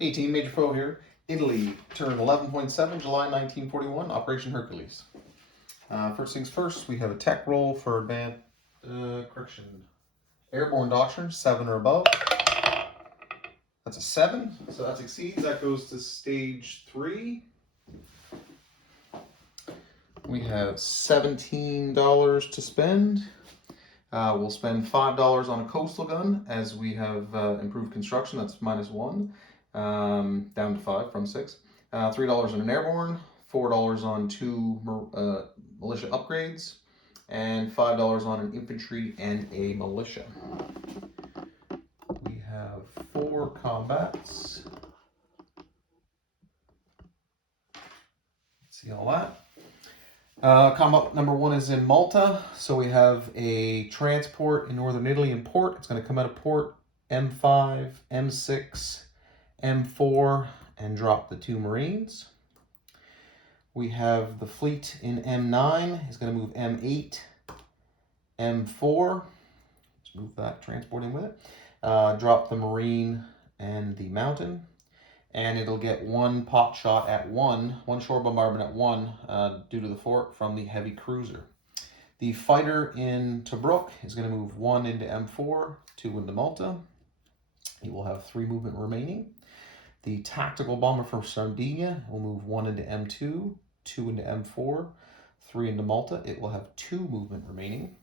Hey team, Major Foe here. Italy turned 11.7, July 1941, Operation Hercules. First things first, we have a tech roll for airborne doctrine, 7 or above. That's a 7, so that succeeds. That goes to stage 3. We have $17 to spend. We'll spend $5 on a coastal gun as we have improved construction. That's -1, down to 5 from 6. $3 on an airborne, $4 on 2 militia upgrades, and $5 on an infantry and a militia. We have 4 combats. Let's see all that. Combat number 1 is in Malta. So we have a transport in northern Italy in port. It's going to come out of port, M5, M6, M4, and drop the 2 Marines. We have the fleet in M9. It's going to move M8, M4. Let's move that transport in with it. Drop the Marine and the Mountain. And it'll get 1 pot shot at 1 shore bombardment at 1 due to the fort from the heavy cruiser. The fighter in Tobruk is going to move 1 into M4, 2 into Malta. He will have 3 movement remaining. The tactical bomber from Sardinia will move 1 into M2, 2 into M4, 3 into Malta. It will have 2 movement remaining.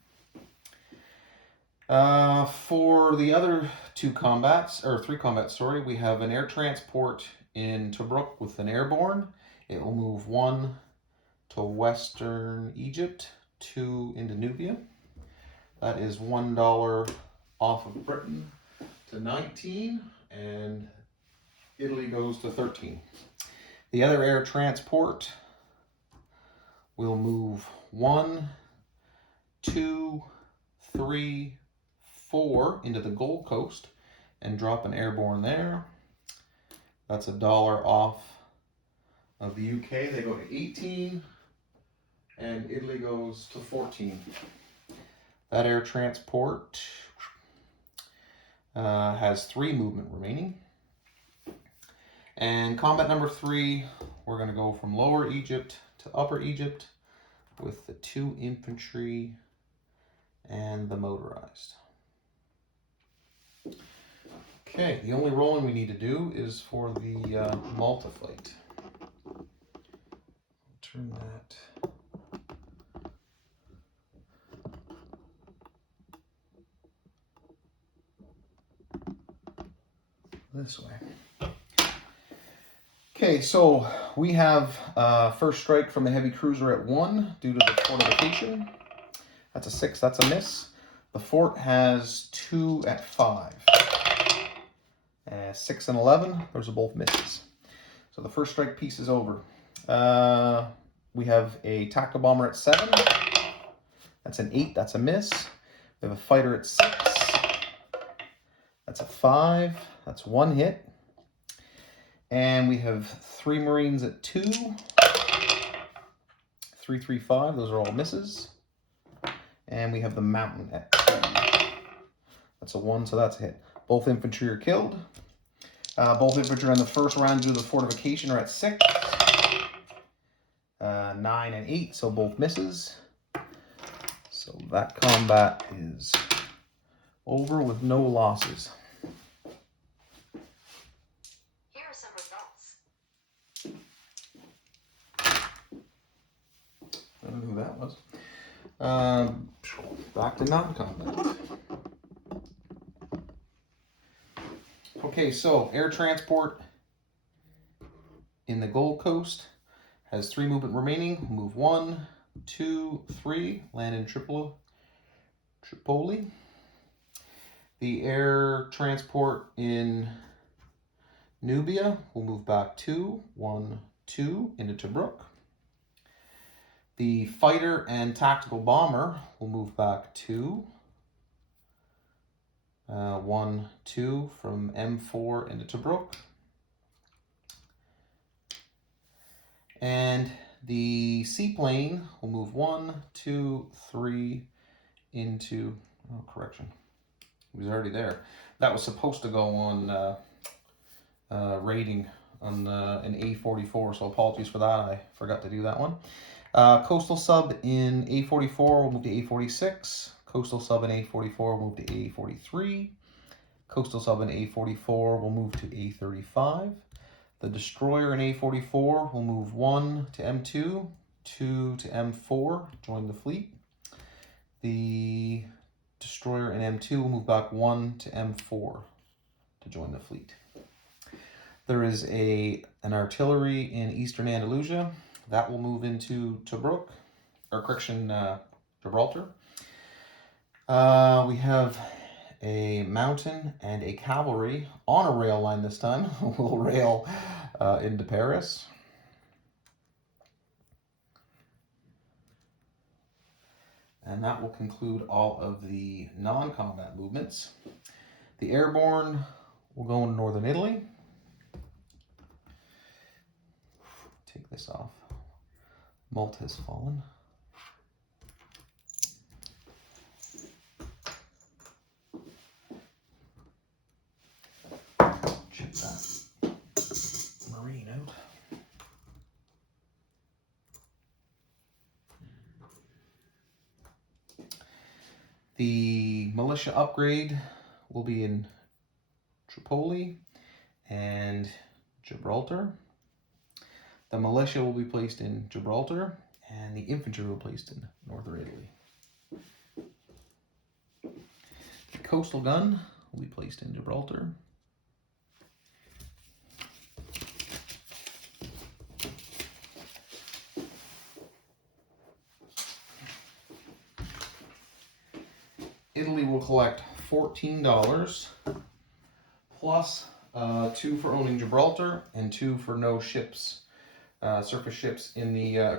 For the other 3 combats, we have an air transport in Tobruk with an airborne. It will move 1 to Western Egypt, 2 into Nubia. That is $1 off of Britain to 19, and Italy goes to 13. The other air transport will move 1, 2, 3, 4 into the Gold Coast and drop an airborne there. That's $1 off of the UK. They go to 18, and Italy goes to 14. That air transport has 3 movement remaining. And combat number 3, we're going to go from Lower Egypt to Upper Egypt with the 2 infantry and the motorized. Okay, the only rolling we need to do is for the Malta flight. Turn that this way. Okay, so we have first strike from the heavy cruiser at 1 due to the fortification. That's a 6, that's a miss. The fort has 2 at 5. 6 and 11, those are both misses. So the first strike piece is over. We have a tactical bomber at 7. That's an 8, that's a miss. We have a fighter at 6. That's a 5, that's 1 hit. And we have 3 Marines at 2. 3, 3, 5, those are all misses. And we have the Mountain at 2. That's a 1, so that's a hit. Both infantry are killed. Both infantry on the first round due to the fortification are at 6. 9 and 8, so both misses. So that combat is over with no losses. Here are some results. I don't know who that was. Back to non-combat. Okay, so air transport in the Gold Coast has 3 movement remaining. Move 1, 2, 3, land in Tripoli. The air transport in Nubia will move back 2, 1, 2 into Tobruk. The fighter and tactical bomber will move back 2, 1, 2 from M4 into Tobruk. And the seaplane will move 1, 2, 3 into, oh, correction. He was already there. That was supposed to go on rating on an A44, so apologies for that. I forgot to do that one. Coastal sub in A44 will move to A46. Coastal sub in A44 will move to A43. Coastal sub in A44 will move to A35. The destroyer in A44 will move 1 to M2, 2 to M4, join the fleet. The destroyer in M2 will move back 1 to M4 to join the fleet. There is an artillery in Eastern Andalusia that will move into Tobruk, or correction, Gibraltar. We have a mountain and a cavalry on a rail line this time. Will rail into Paris. And that will conclude all of the non-combat movements. The airborne will go into northern Italy. Take this off. Malta has fallen. Check that marine out. The militia upgrade will be in Tripoli and Gibraltar. The militia will be placed in Gibraltar, and the infantry will be placed in northern Italy. The coastal gun will be placed in Gibraltar. Italy will collect $14 plus 2 for owning Gibraltar and 2 for no ships, surface ships in the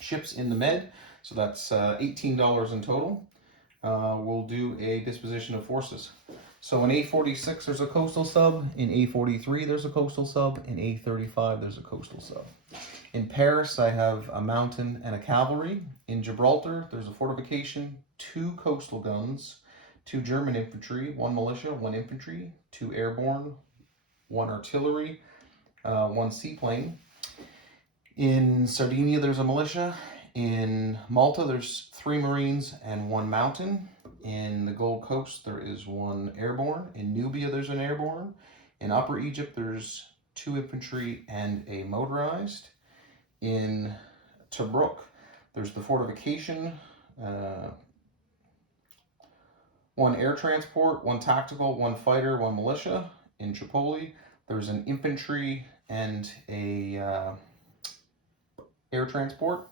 ships in the Med. So that's $18 in total. We'll do a disposition of forces. So in A46 there's a coastal sub, in A43 there's a coastal sub, in A35 there's a coastal sub. In Paris I have a mountain and a cavalry. In Gibraltar there's a fortification, 2 coastal guns, 2 German infantry, 1 militia, 1 infantry, 2 airborne, 1 artillery, 1 seaplane. In Sardinia there's a militia. In Malta there's 3 marines and 1 mountain. In the Gold Coast there is 1 airborne. In Nubia there's an airborne. In Upper Egypt there's 2 infantry and a motorized. In Tobruk there's the fortification, 1 air transport, 1 tactical, 1 fighter, 1 militia. In Tripoli there's an infantry and a air transport.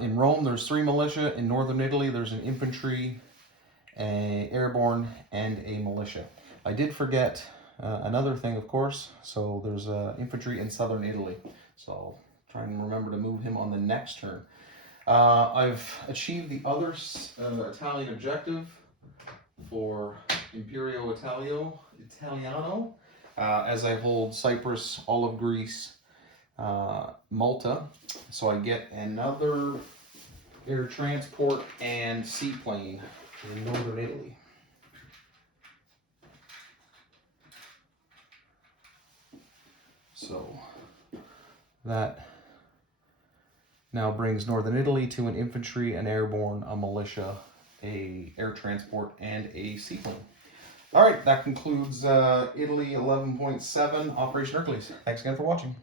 In Rome there's 3 militia. In northern Italy there's an infantry, a airborne, and a militia. I did forget another thing, of course. So there's infantry in southern Italy. So I'll try and remember to move him on the next turn. I've achieved the other Italian objective for Imperio Italiano, as I hold Cyprus, all of Greece, Malta. So I get another air transport and seaplane in northern Italy. So that now brings northern Italy to an infantry, an airborne, a militia, a air transport, and a seaplane. All right, that concludes Italy 11.7 Operation Hercules. Thanks again for watching.